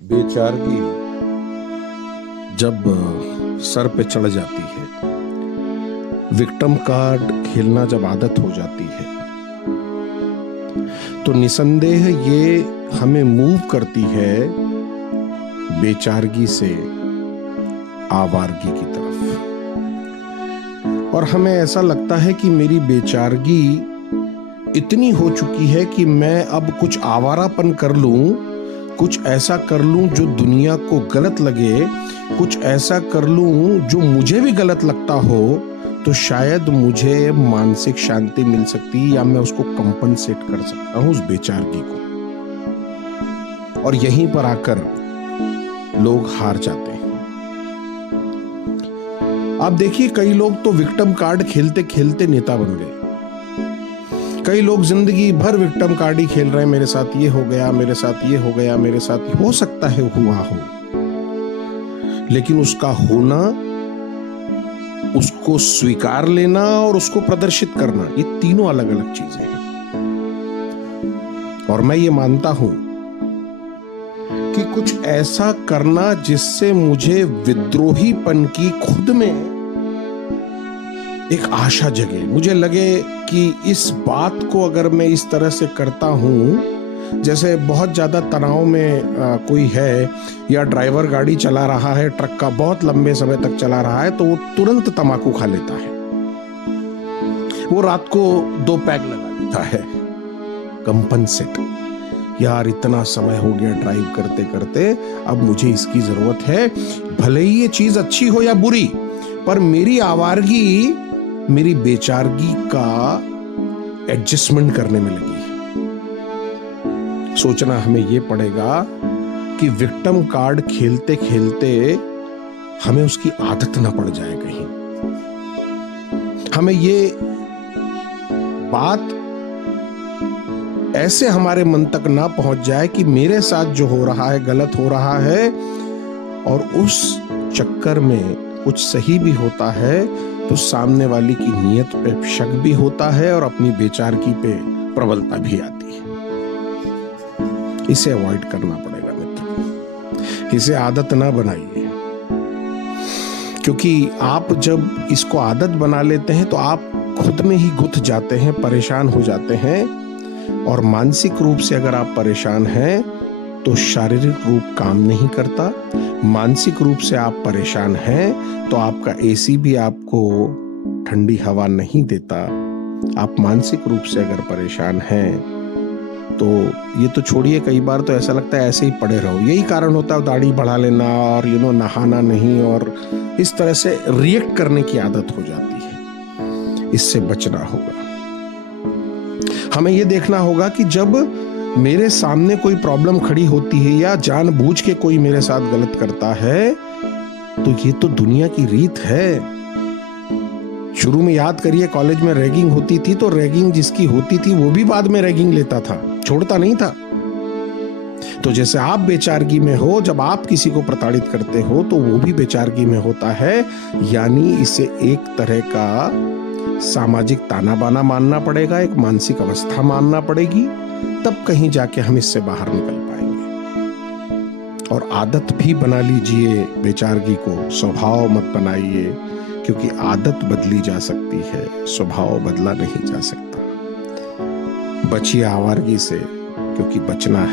बेचारगी जब सर पे चढ़ जाती है, विक्टिम कार्ड खेलना जब आदत हो जाती है, तो निसंदेह ये हमें मूव करती है बेचारगी से आवारगी की तरफ। और हमें ऐसा लगता है कि मेरी बेचारगी इतनी हो चुकी है कि मैं अब कुछ आवारापन कर लूं, कुछ ऐसा कर लूं जो दुनिया को गलत लगे, कुछ ऐसा कर लूं जो मुझे भी गलत लगता हो, तो शायद मुझे मानसिक शांति मिल सकती है या मैं उसको कंपनसेट कर सकता हूं, उस बेचारगी को। और यहीं पर आकर लोग हार जाते हैं। आप देखिए, कई लोग तो विक्टिम कार्ड खेलते खेलते नेता बन गए। कई लोग जिंदगी भर विक्टिम कार्ड ही खेल रहे हैं, मेरे साथ ये हो गया, मेरे साथ ये हो गया, मेरे साथ हो सकता है हुआ हो, लेकिन उसका होना, उसको स्वीकार लेना और उसको प्रदर्शित करना, ये तीनों अलग अलग चीजें हैं। और मैं ये मानता हूं कि कुछ ऐसा करना जिससे मुझे विद्रोहीपन की खुद में एक आशा जगे, मुझे लगे कि इस बात को अगर मैं इस तरह से करता हूं, जैसे बहुत ज्यादा तनाव में कोई है या ड्राइवर गाड़ी चला रहा है, ट्रक का बहुत लंबे समय तक चला रहा है, तो वो तुरंत तंबाकू खा लेता है, वो रात को 2 पैक लगा लेता है, कंपनसेट। यार इतना समय हो गया ड्राइव करते करते, अब मुझे इसकी जरूरत है, भले ही ये चीज अच्छी हो या बुरी, पर मेरी आवारगी मेरी बेचारगी का एडजस्टमेंट करने में लगी है। सोचना हमें यह पड़ेगा कि विक्टिम कार्ड खेलते खेलते हमें उसकी आदत ना पड़ जाए कहीं। हमें ये बात ऐसे हमारे मन तक ना पहुंच जाए कि मेरे साथ जो हो रहा है गलत हो रहा है, और उस चक्कर में कुछ सही भी होता है तो सामने वाली की नीयत पे शक भी होता है और अपनी बेचारगी पे प्रबलता भी आती है। इसे अवॉइड करना पड़ेगा मित्र, इसे आदत ना बनाइए, क्योंकि आप जब इसको आदत बना लेते हैं तो आप खुद में ही गुथ जाते हैं, परेशान हो जाते हैं। और मानसिक रूप से अगर आप परेशान हैं तो शारीरिक रूप काम नहीं करता। मानसिक रूप से आप परेशान हैं तो आपका एसी भी आपको ठंडी हवा नहीं देता। आप मानसिक रूप से अगर परेशान हैं तो ये तो छोड़िए, कई बार तो ऐसा लगता है ऐसे ही पड़े रहो। यही कारण होता है दाढ़ी बढ़ा लेना और नहाना नहीं, और इस तरह से रिएक्ट करने की आदत हो जाती है। इससे बचना होगा। हमें ये देखना होगा कि जब मेरे सामने कोई प्रॉब्लम खड़ी होती है या जानबूझ के कोई मेरे साथ गलत करता है, तो ये तो दुनिया की रीत है। शुरू में याद करिए, कॉलेज में रैगिंग होती थी तो रैगिंग जिसकी होती थी वो भी बाद में रैगिंग लेता था, छोड़ता नहीं था। तो जैसे आप बेचारगी में हो, जब आप किसी को प्रताड़ित करते हो तो वो भी बेचारगी में होता है। यानी इसे एक तरह का सामाजिक ताना बाना मानना पड़ेगा, एक मानसिक अवस्था मानना पड़ेगी, तब कहीं जाके हम इससे बाहर निकल पाएंगे। और आदत भी बना लीजिए बेचारगी को, स्वभाव मत बनाइए, क्योंकि आदत बदली जा सकती है, स्वभाव बदला नहीं जा सकता। बचिए आवारगी से, क्योंकि बचना है।